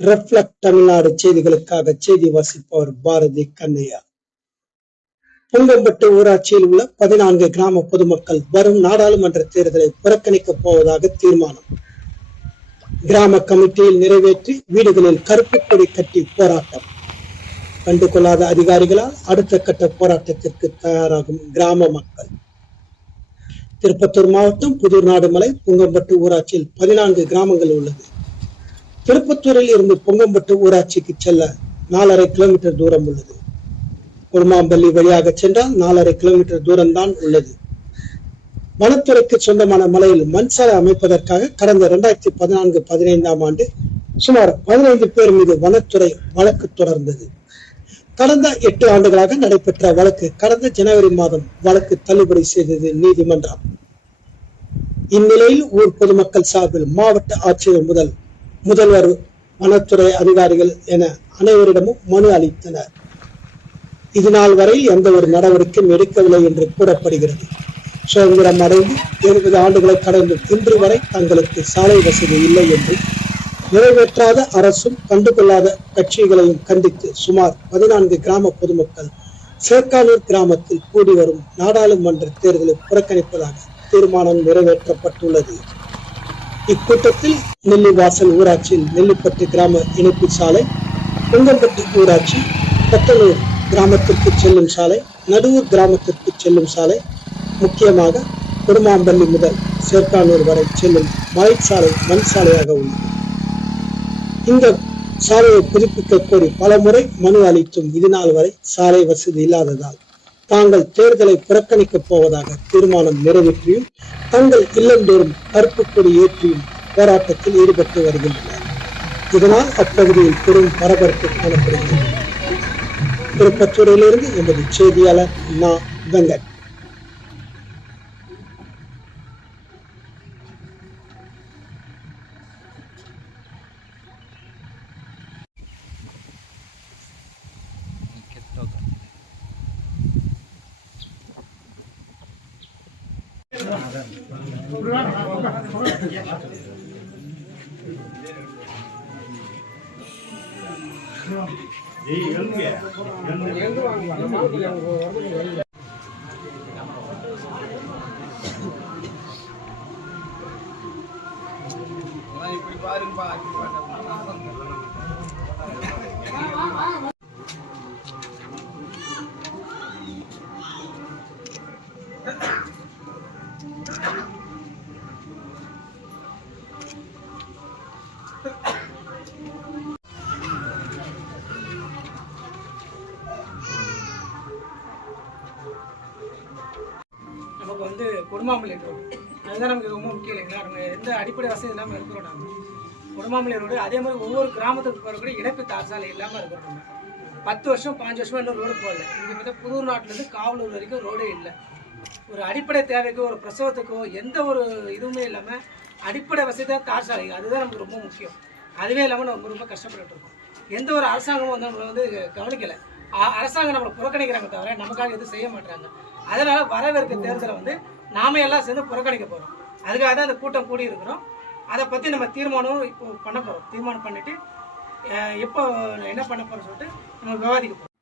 Reflect Tamil Nadu செய்திகளுக்காக செய்தி வாசிப்பவர் பாரதி கண்ணையா. புங்கம்பட்டு ஊராட்சியில் உள்ள 14 கிராம பொதுமக்கள் வரும் நாடாளுமன்ற தேர்தலை புறக்கணிக்கப் போவதாக தீர்மானம். கிராம கமிட்டியில் நிறைவேற்றி வீடுகளில் கருப்பு கொடி கட்டி போராட்டம். கண்டுகொள்ளாத அதிகாரிகளால் அடுத்த கட்ட போராட்டத்திற்கு தயாராகும் கிராம மக்கள். திருப்பத்தூர் மாவட்டம் புதூர் நாடுமலை புங்கம்பட்டு ஊராட்சியில் 14 கிராமங்கள் உள்ளது. திருப்பத்தூரில் இருந்து பொங்கம்பட்டு ஊராட்சிக்கு செல்ல 4.5 கிலோமீட்டர் தூரம் உள்ளது. குருமாம்பள்ளி வழியாக சென்றால் 4.5 கிலோமீட்டர் தூரம் தான் உள்ளது. வனத்துறைக்கு சொந்தமான மலையில் மண்சாலை அமைப்பதற்காக கடந்த 2014-15 ஆண்டு சுமார் 15 பேர் மீது வனத்துறை வழக்கு தொடர்ந்தது. கடந்த 8 ஆண்டுகளாக நடைபெற்ற வழக்கு கடந்த ஜனவரி மாதம் வழக்கு தள்ளுபடி செய்தது நீதிமன்றம். இந்நிலையில் ஊர் பொதுமக்கள் சார்பில் மாவட்ட ஆட்சியர் முதல்வர் வனத்துறை அதிகாரிகள் என அனைவரிடமும் மனு அளித்தனர். இதுநாள் வரை எந்த ஒரு நடவடிக்கையும் எடுக்கவில்லை என்று கூறப்படுகிறது. சுதந்திரம் அடைந்து 20 ஆண்டுகளை கடந்து இன்று வரை தங்களுக்கு சாலை வசதி இல்லை என்று நிறைவேற்றாத அரசும் கண்டுகொள்ளாத கட்சிகளையும் கண்டித்து சுமார் 14 கிராம பொதுமக்கள் சேக்கானூர் கிராமத்தில் கூடி வரும் நாடாளுமன்ற தேர்தலை புறக்கணிப்பதாக தீர்மானம் நிறைவேற்றப்பட்டுள்ளது. இக்கூட்டத்தில் நெல்லிவாசல் ஊராட்சியில் நெல்லிப்பட்டு கிராம இணைப்பு சாலை, புங்கம்பட்டு ஊராட்சி கொத்தனூர் கிராமத்திற்கு செல்லும் சாலை, நடுவூர் கிராமத்திற்கு செல்லும் சாலை, முக்கியமாக குருமாம்பள்ளி முதல் சேற்கானூர் வரை செல்லும் மலைச்சாலை மண் சாலையாக உள்ளது. இந்த சாலையை புதுப்பிக்க கோரி பல முறை மனு அளித்தும் இதுநாள் வரை சாலை வசதி இல்லாததால் தாங்கள் தேர்தலை புறக்கணிக்கப் போவதாக தீர்மானம் நிறைவேற்றியும் தங்கள் இல்லந்தோறும் கருப்பு கொடி ஏற்றியும் போராட்டத்தில் ஈடுபட்டு வருகின்றனர். இதனால் அப்பகுதியில் பெரும் பரபரப்பு காணப்படுகிறது. திருப்பத்தூரிலிருந்து எமது செய்தியாளர் நா. வெங்கட். நமக்கு வந்து குருமாம்பள்ளி ரோடு அதுதான் நமக்கு ரொம்ப முக்கியம் இல்லைங்களா. நம்ம எந்த அடிப்படை வசதி இல்லாமல் இருக்கிறோம். நம்ம குருமாம்பள்ளி ரோடு அதே மாதிரி ஒவ்வொரு கிராமத்துக்கு போகிறக்கூடிய இணைப்பு தார் சாலை இல்லாமல் இருக்கிறோம். நம்ம 10 வருஷம் 5 வருஷமாக இன்னும் ரோடு போடல. இங்கே பார்த்தா புதூர் நாட்டிலேருந்து காவலூர் வரைக்கும் ரோடே இல்லை. ஒரு அடிப்படை தேவைக்கோ ஒரு பிரசவத்துக்கோ எந்த ஒரு இதுவுமே இல்லாமல் அடிப்படை வசதி தான் தார் சாலை, அதுதான் நமக்கு ரொம்ப முக்கியம். அதுவே இல்லாமல் நம்ம ரொம்ப கஷ்டப்பட்டு இருக்கோம். எந்த ஒரு அரசாங்கமும் வந்து நம்மளை வந்து கவனிக்கலை. அரசாங்கம் நம்மளை புறக்கணிக்கிறாங்க தவிர நமக்காக எதுவும் செய்ய மாட்டாங்க. அதனால வரவிருக்க தேர்தலை வந்து நாம எல்லாம் சேர்ந்து புறக்கணிக்க போகிறோம். அதுக்காக தான் அந்த கூட்டம் கூடி இருக்கிறோம். அதை பற்றி நம்ம தீர்மானம் இப்போ பண்ண போகிறோம். தீர்மானம் பண்ணிவிட்டு எப்போ என்ன பண்ண போகிறோம்னு சொல்லிட்டு நம்ம விவாதிக்க போகிறோம்.